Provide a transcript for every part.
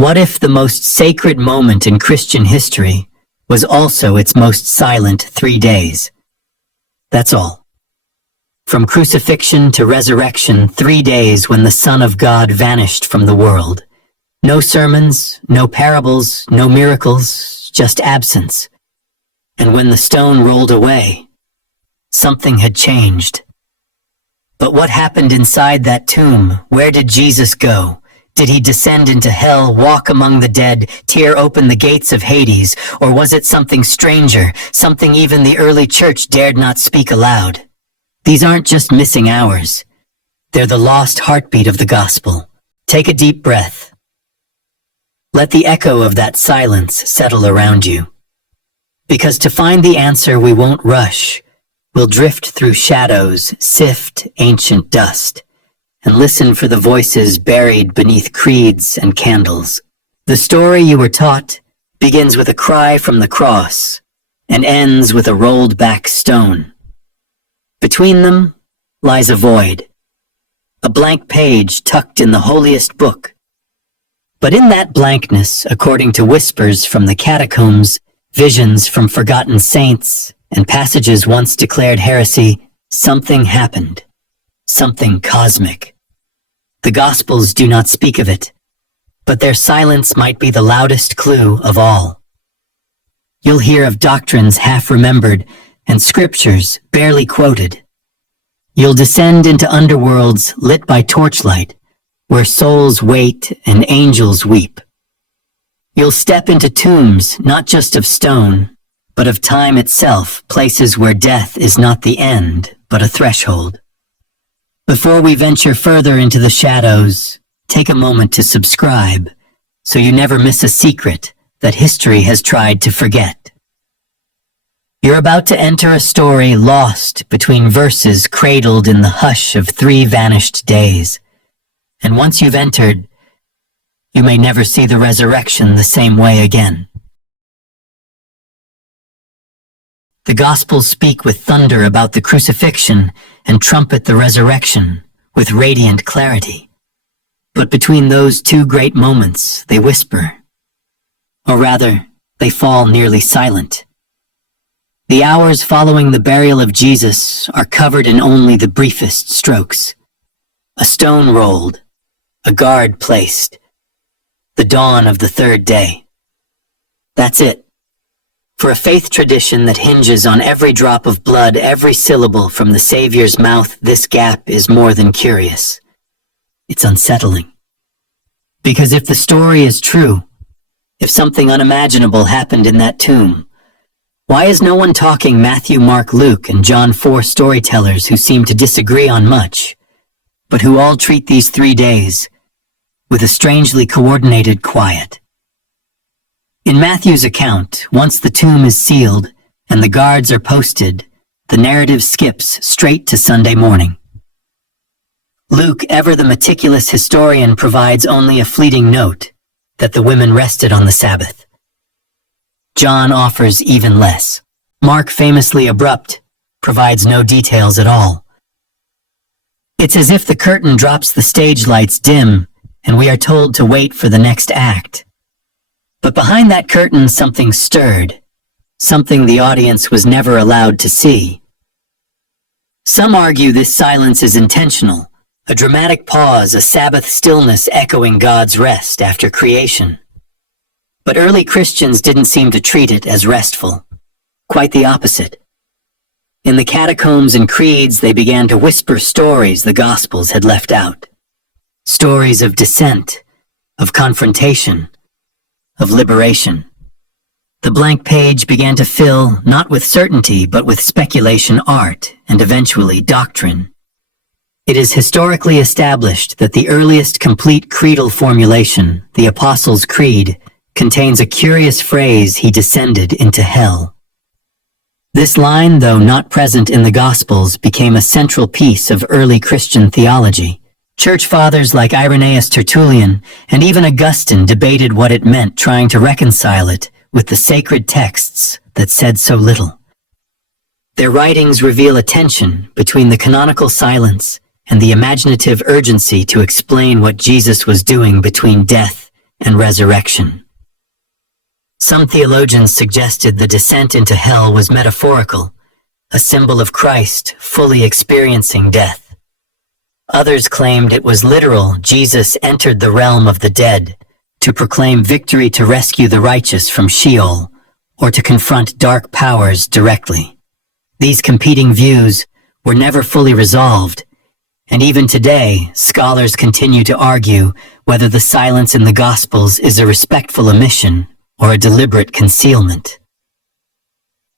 What if the most sacred moment in Christian history was also its most silent 3 days? That's all. From crucifixion to resurrection, 3 days when the Son of God vanished from the world. No sermons, no parables, no miracles, just absence. And when the stone rolled away, something had changed. But what happened inside that tomb? Where did Jesus go? Did he descend into hell, walk among the dead, tear open the gates of Hades? Or was it something stranger, something even the early church dared not speak aloud? These aren't just missing hours. They're the lost heartbeat of the gospel. Take a deep breath. Let the echo of that silence settle around you. Because to find the answer, we won't rush. We'll drift through shadows, sift ancient dust, and listen for the voices buried beneath creeds and candles. The story you were taught begins with a cry from the cross and ends with a rolled-back stone. Between them lies a void, a blank page tucked in the holiest book. But in that blankness, according to whispers from the catacombs, visions from forgotten saints, and passages once declared heresy, something happened. Something cosmic. The Gospels do not speak of it, but their silence might be the loudest clue of all. You'll hear of doctrines half remembered and scriptures barely quoted. You'll descend into underworlds lit by torchlight, where souls wait and angels weep. You'll step into tombs not just of stone, but of time itself, places where death is not the end, but a threshold. Before we venture further into the shadows, take a moment to subscribe, so you never miss a secret that history has tried to forget. You're about to enter a story lost between verses cradled in the hush of 3 vanished days. And once you've entered, you may never see the resurrection the same way again. The Gospels speak with thunder about the crucifixion and trumpet the resurrection with radiant clarity. But between those 2 great moments, they whisper. Or rather, they fall nearly silent. The hours following the burial of Jesus are covered in only the briefest strokes. A stone rolled, a guard placed, the dawn of the 3rd day. That's it. For a faith tradition that hinges on every drop of blood, every syllable from the Savior's mouth, this gap is more than curious. It's unsettling. Because if the story is true, if something unimaginable happened in that tomb, why is no one talking Matthew, Mark, Luke, and John 4 storytellers who seem to disagree on much, but who all treat these 3 days with a strangely coordinated quiet? In Matthew's account, once the tomb is sealed and the guards are posted, the narrative skips straight to Sunday morning. Luke, ever the meticulous historian, provides only a fleeting note that the women rested on the Sabbath. John offers even less. Mark, famously abrupt, provides no details at all. It's as if the curtain drops, the stage lights dim, and we are told to wait for the next act. But behind that curtain something stirred, something the audience was never allowed to see. Some argue this silence is intentional, a dramatic pause, a Sabbath stillness echoing God's rest after creation. But early Christians didn't seem to treat it as restful. Quite the opposite. In the catacombs and creeds, they began to whisper stories the Gospels had left out. Stories of descent, of confrontation, of liberation. The blank page began to fill not with certainty but with speculation, art, and eventually doctrine. It is historically established that the earliest complete creedal formulation, the Apostles' Creed, contains a curious phrase, "He descended into hell." This line, though not present in the Gospels, became a central piece of early Christian theology. Church fathers like Irenaeus, Tertullian, and even Augustine debated what it meant, trying to reconcile it with the sacred texts that said so little. Their writings reveal a tension between the canonical silence and the imaginative urgency to explain what Jesus was doing between death and resurrection. Some theologians suggested the descent into hell was metaphorical, a symbol of Christ fully experiencing death. Others claimed it was literal. Jesus entered the realm of the dead to proclaim victory, to rescue the righteous from Sheol, or to confront dark powers directly. These competing views were never fully resolved, and even today, scholars continue to argue whether the silence in the Gospels is a respectful omission or a deliberate concealment.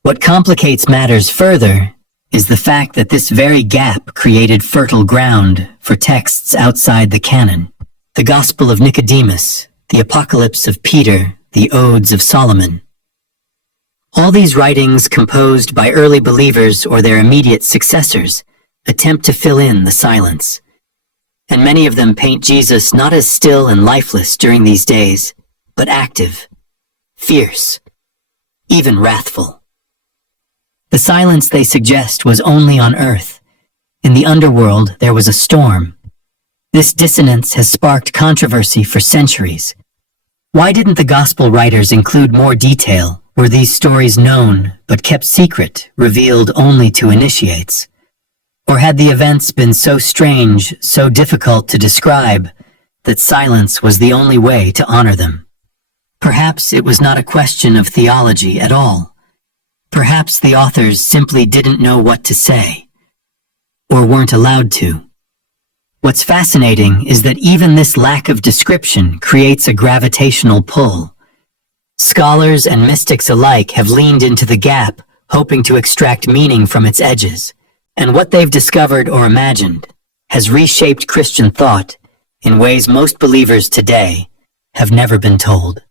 What complicates matters further is the fact that this very gap created fertile ground for texts outside the canon. The Gospel of Nicodemus, the Apocalypse of Peter, the Odes of Solomon. All these writings, composed by early believers or their immediate successors, attempt to fill in the silence. And many of them paint Jesus not as still and lifeless during these days, but active, fierce, even wrathful. The silence they suggest was only on earth. In the underworld, there was a storm. This dissonance has sparked controversy for centuries. Why didn't the gospel writers include more detail? Were these stories known, but kept secret, revealed only to initiates? Or had the events been so strange, so difficult to describe, that silence was the only way to honor them? Perhaps it was not a question of theology at all. Perhaps the authors simply didn't know what to say, or weren't allowed to. What's fascinating is that even this lack of description creates a gravitational pull. Scholars and mystics alike have leaned into the gap, hoping to extract meaning from its edges, and what they've discovered or imagined has reshaped Christian thought in ways most believers today have never been told.